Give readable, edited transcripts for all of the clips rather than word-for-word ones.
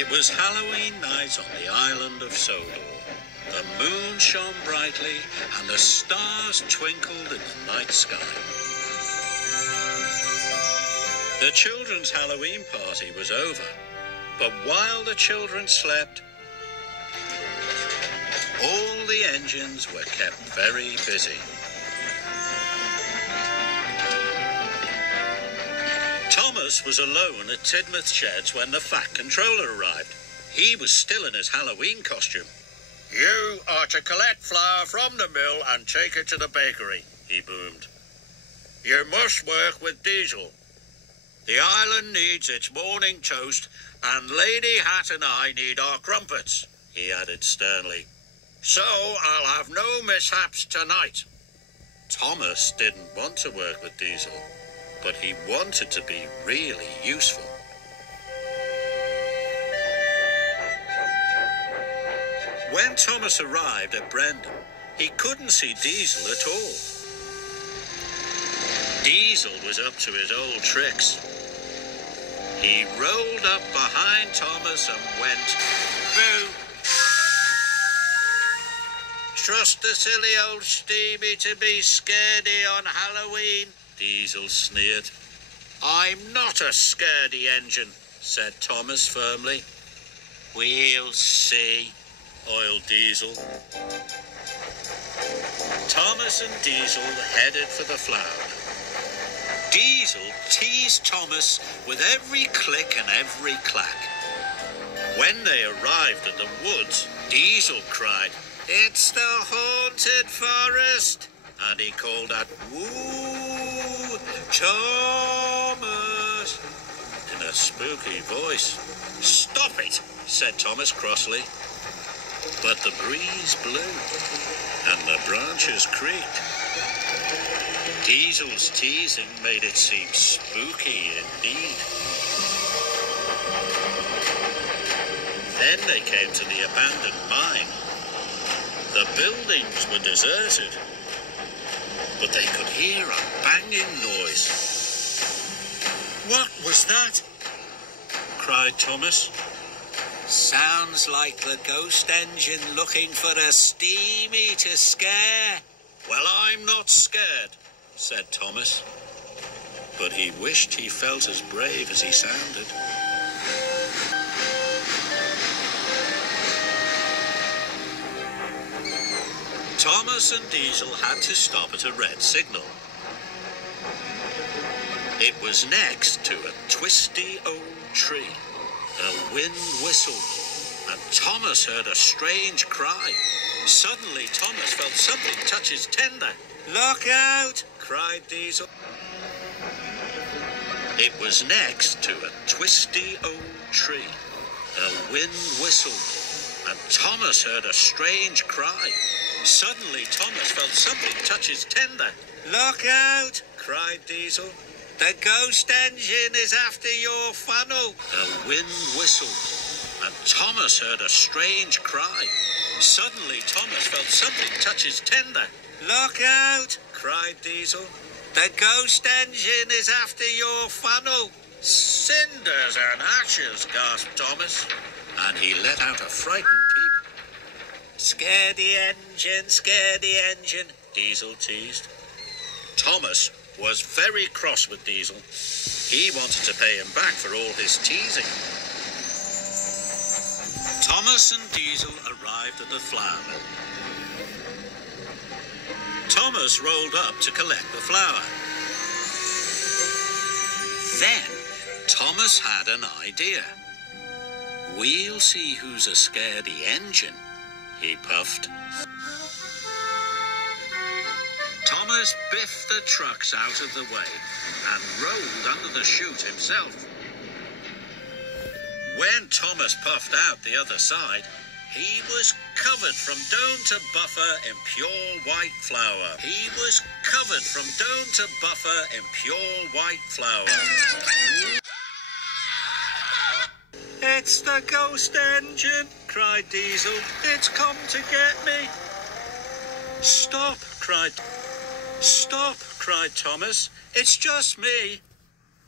It was Halloween night on the island of Sodor. The moon shone brightly and the stars twinkled in the night sky. The children's Halloween party was over, but while the children slept, all the engines were kept very busy. Thomas was alone at Tidmouth Sheds when the Fat Controller arrived. He was still in his Halloween costume. "You are to collect flour from the mill and take it to the bakery," he boomed. "You must work with Diesel. The island needs its morning toast, and Lady Hat and I need our crumpets," he added sternly. "So I'll have no mishaps tonight." Thomas didn't want to work with Diesel, but he wanted to be really useful. When Thomas arrived at Brendan, he couldn't see Diesel at all. Diesel was up to his old tricks. He rolled up behind Thomas and went, "Boo! Trust the silly old Stevie to be scaredy on Halloween," Diesel sneered. "I'm not a scaredy engine," said Thomas firmly. "We'll see," oiled Diesel. Thomas and Diesel headed for the flour. Diesel teased Thomas with every click and every clack. When they arrived at the woods, Diesel cried, "It's the haunted forest!" And he called out, "Woo, Thomas!" in a spooky voice. "Stop it," said Thomas crossly. But the breeze blew and the branches creaked. Diesel's teasing made it seem spooky indeed. Then they came to the abandoned mine. The buildings were deserted, but they could hear a banging noise. "What was that?" cried Thomas. "Sounds like the ghost engine looking for a steamy to scare." "Well, I'm not scared," said Thomas, but he wished he felt as brave as he sounded. Thomas and Diesel had to stop at a red signal. It was next to a twisty old tree. The wind whistled, and Thomas heard a strange cry. Suddenly, Thomas felt something touch his tender. "Look out!" cried Diesel. It was next to a twisty old tree. The wind whistled, and Thomas heard a strange cry. Suddenly, Thomas felt something touch his tender. "Look out!" cried Diesel. "The ghost engine is after your funnel." The wind whistled, and Thomas heard a strange cry. Suddenly, Thomas felt something touch his tender. "Look out!" cried Diesel. "The ghost engine is after your funnel." "Cinders and ashes," gasped Thomas, and he let out a frightened peep. "Scaredy engine," Diesel teased. Thomas was very cross with Diesel. He wanted to pay him back for all his teasing. Thomas and Diesel arrived at the flour mill. Thomas rolled up to collect the flour. Then Thomas had an idea. "We'll see who's a scaredy engine," he puffed. Thomas biffed the trucks out of the way and rolled under the chute himself. When Thomas puffed out the other side, he was covered from dome to buffer in pure white flour. He was covered from dome to buffer in pure white flour. "It's the ghost engine," cried Diesel. "It's come to get me." "Stop," cried Thomas. "It's just me."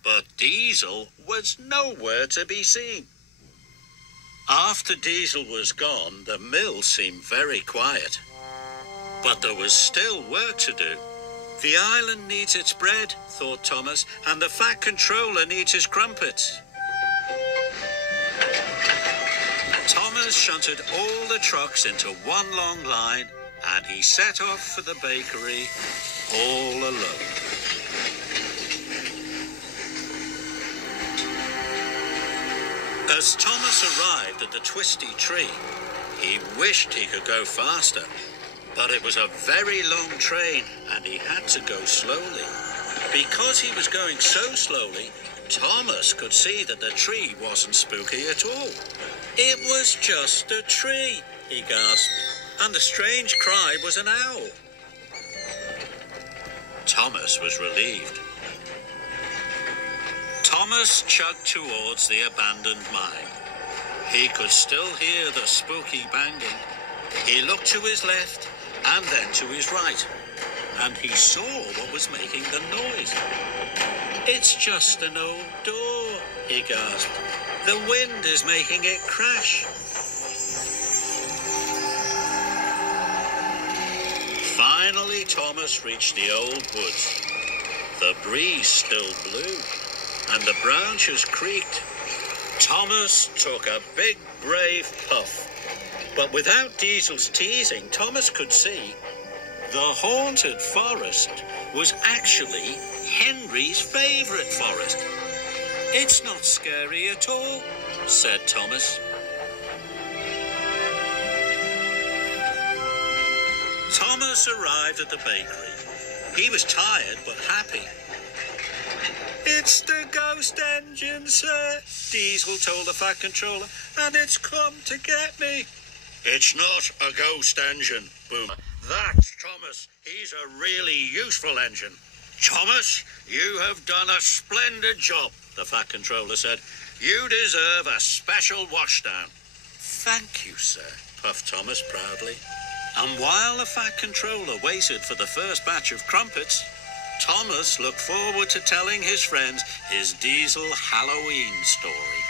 But Diesel was nowhere to be seen. After Diesel was gone, the mill seemed very quiet. But there was still work to do. The island needs its bread, thought Thomas, and the Fat Controller needs his crumpets. Thomas shunted all the trucks into one long line, and he set off for the bakery all alone. As Thomas arrived at the twisty tree, he wished he could go faster. But it was a very long train, and he had to go slowly. Because he was going so slowly, Thomas could see that the tree wasn't spooky at all. It was just a tree, he gasped, and the strange cry was an owl. Thomas was relieved. Thomas chugged towards the abandoned mine. He could still hear the spooky banging. He looked to his left and then to his right, and he saw what was making the noise. It's just an old door, he gasped. The wind is making it crash. Finally, Thomas reached the old woods. The breeze still blew, and the branches creaked. Thomas took a big, brave puff. But without Diesel's teasing, Thomas could see the haunted forest was actually Henry's favourite forest. It's not scary at all, said Thomas. Thomas arrived at the bakery. He was tired but happy. It's the ghost engine, sir, Diesel told the Fat Controller, and it's come to get me. It's not a ghost engine, Boom. That's Thomas. He's a really useful engine. Thomas, you have done a splendid job, the Fat Controller said. You deserve a special washdown. Thank you, sir, puffed Thomas proudly. And while the Fat Controller waited for the first batch of crumpets, Thomas looked forward to telling his friends his Diesel Halloween story.